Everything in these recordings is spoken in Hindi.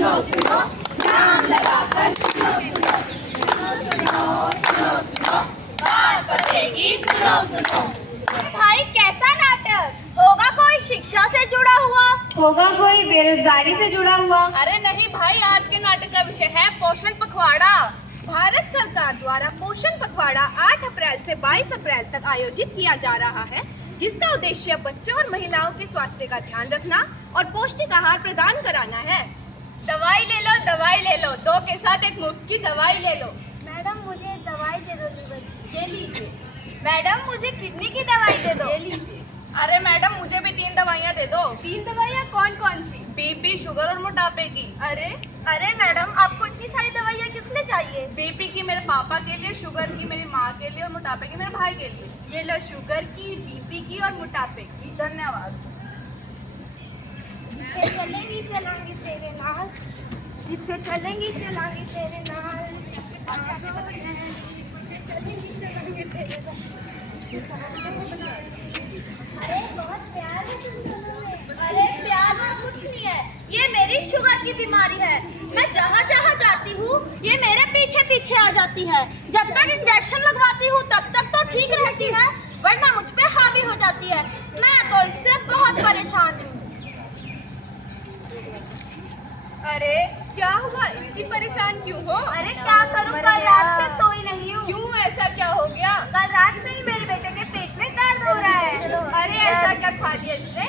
सुनो सुनो, ध्यान लगाकर सुनो सुनो, बात बतेगी सुनो सुनो। भाई कैसा नाटक? होगा कोई शिक्षा से जुड़ा हुआ, होगा कोई बेरोजगारी से जुड़ा हुआ। अरे नहीं भाई, आज के नाटक का विषय है पोषण पखवाड़ा। भारत सरकार द्वारा पोषण पखवाड़ा 8 अप्रैल से 22 अप्रैल तक आयोजित किया जा रहा है, जिसका उद्देश्य बच्चों और महिलाओं के स्वास्थ्य का ध्यान रखना और पौष्टिक आहार प्रदान कराना है। दवाई ले लो, दवाई ले लो, 2 के साथ 1 मुफ्त की दवाई ले लो। मैडम मुझे दवाई दे दो। ये लीजिए। मैडम मुझे किडनी की दवाई दे दो। ये लीजिए। अरे मैडम, मुझे भी 3 दवाइयाँ दे दो। 3 दवाइयाँ कौन कौन सी? बीपी, शुगर और मोटापे की। अरे मैडम, आपको इतनी सारी दवाइयाँ किस लिए चाहिए? बीपी की मेरे पापा के लिए, शुगर की मेरी माँ के लिए और मोटापे की मेरे भाई के लिए। ये लो शुगर की, बीपी की और मोटापे की। धन्यवाद। जिथे चलेंगी चलांगी तेरे नाल, जिथे चलेंगी चलांगी तेरे नाल, अरे बहुत प्यार है तुम दोनों में। अरे प्यार में कुछ नहीं है, ये मेरी शुगर की बीमारी है। मैं जहाँ जहाँ जाती हूँ ये मेरे पीछे पीछे आ जाती है। जब तक इंजेक्शन लगवाती हूँ तब तक तो ठीक रहती है, वरना मुझ पे हावी हो जाती है। मैं तो इससे बहुत परेशान हूँ। अरे क्या हुआ, इतनी परेशान क्यों हो? अरे क्या करूँ, कल रात से सोई नहीं हूँ। क्यों, ऐसा क्या हो गया? कल रात से ही मेरे बेटे के पेट में दर्द हो रहा है। अरे ऐसा क्या खा लिया इसने?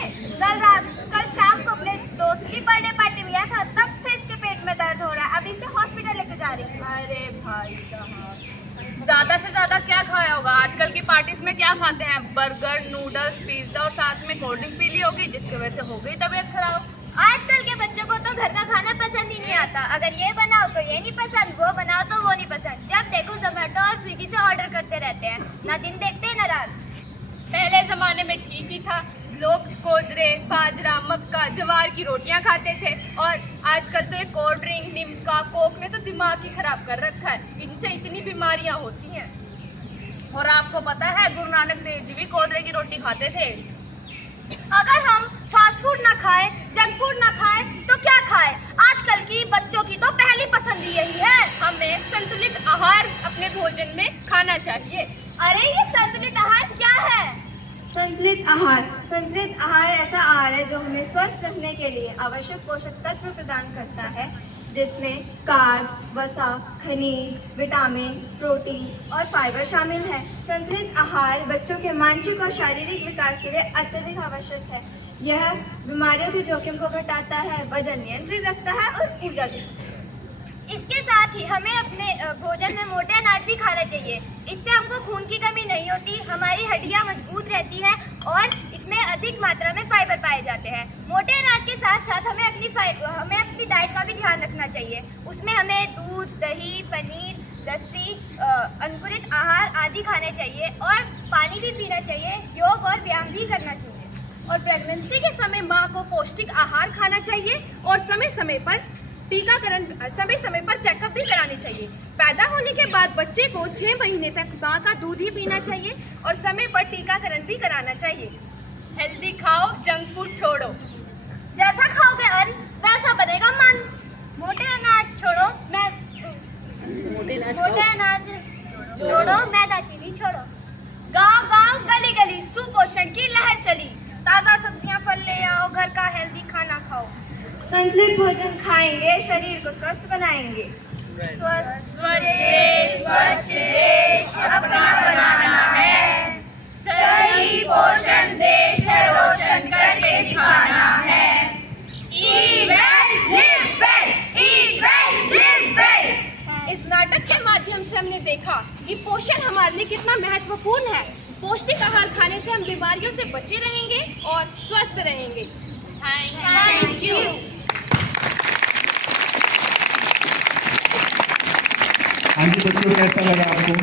कल शाम को अपने दोस्त की बर्थडे पार्टी में गया था, तब से इसके पेट में दर्द हो रहा है। अभी इसे हॉस्पिटल लेके जा रही हूँ। अरे भाई साहब, ज्यादा से ज्यादा क्या खाया होगा? आजकल की पार्टीज में क्या खाते हैं? बर्गर, नूडल्स, पिज्जा और साथ में कोल्ड ड्रिंक पी ली होगी, जिसकी वजह से हो गई तबीयत खराब। आजकल के बच्चों को तो घर का खाना पसंद ही नहीं आता। अगर ये बनाओ तो ये नहीं पसंद, वो बनाओ तो वो नहीं पसंद। जब देखो जोमेटो और स्विगी से ऑर्डर करते रहते हैं, ना दिन देखते ना रात। पहले जमाने में ठीक ही था, लोग कोदरे, बाजरा, मक्का, ज्वार की रोटियां खाते थे। और आजकल तो ये कोल्ड ड्रिंक, निमका, कोक ने तो दिमाग ही खराब कर रखा है। इनसे इतनी बीमारियां होती हैं। और आपको पता है, गुरु नानक देव जी भी कोदरे की रोटी खाते थे। अगर हम फास्ट फूड ना खाएं, जंक फूड ना खाएं, तो क्या खाएं? आजकल की बच्चों की तो पहली पसंद ही यही है। हमें संतुलित आहार अपने भोजन में खाना चाहिए। अरे ये संतुलित आहार क्या है? संतुलित आहार ऐसा आहार है जो हमें स्वस्थ रखने के लिए आवश्यक पोषक तत्व प्रदान करता है, जिसमें कार्ब्स, वसा, खनिज, विटामिन, प्रोटीन और फाइबर शामिल है। संतुलित आहार बच्चों के मानसिक और शारीरिक विकास के लिए अत्यधिक आवश्यक है। यह बीमारियों के जोखिम को घटाता है, वजन नियंत्रित रखता है और ऊर्जा देता है। इसके साथ ही हमें अपने भोजन में मोटे अनाज भी खाना चाहिए। इससे हमको खून की कमी नहीं होती, हमारी हड्डियां मजबूत रहती हैं और इसमें अधिक मात्रा में फाइबर पाए जाते हैं। मोटे अनाज के साथ साथ हमें अपनी डाइट का भी ध्यान रखना चाहिए। उसमें हमें दूध, दही, पनीर, लस्सी, अंकुरित आहार आदि खाने चाहिए और पानी भी पीना चाहिए। योग और व्यायाम भी करना चाहिए। और प्रेगनेंसी के समय माँ को पौष्टिक आहार खाना चाहिए और समय समय पर टीकाकरण, समय समय पर चेकअप भी करानी चाहिए। पैदा होने के बाद बच्चे को 6 महीने तक माँ का दूध ही पीना चाहिए और समय पर टीकाकरण भी कराना चाहिए। हेल्दी खाओ, जंक फूड छोड़ो। जैसा खाओगे अन्न वैसा बनेगा मन। मोटे अनाज छोड़ो, मैदा चीनी छोड़ो। गांव गांव गली गली सुपोषण की लहर चली। ताज़ा सब्जियां, फल ले आओ, घर का हेल्दी खाना खाओ। संतुलित भोजन खाएंगे, शरीर को स्वस्थ बनाएंगे। स्वच्छ देश अपना बनाना है, सही पोषण देश है रोशन करके दिखाना है। Eat well, live well, eat well, live well। इस नाटक के माध्यम से हमने देखा कि पोषण हमारे लिए कितना महत्वपूर्ण है। पौष्टिक आहार खाने से हम बीमारियों से बचे रहेंगे और स्वस्थ रहेंगे। Thank you. हाँ जी बच्चों, कैसा लगा आपको?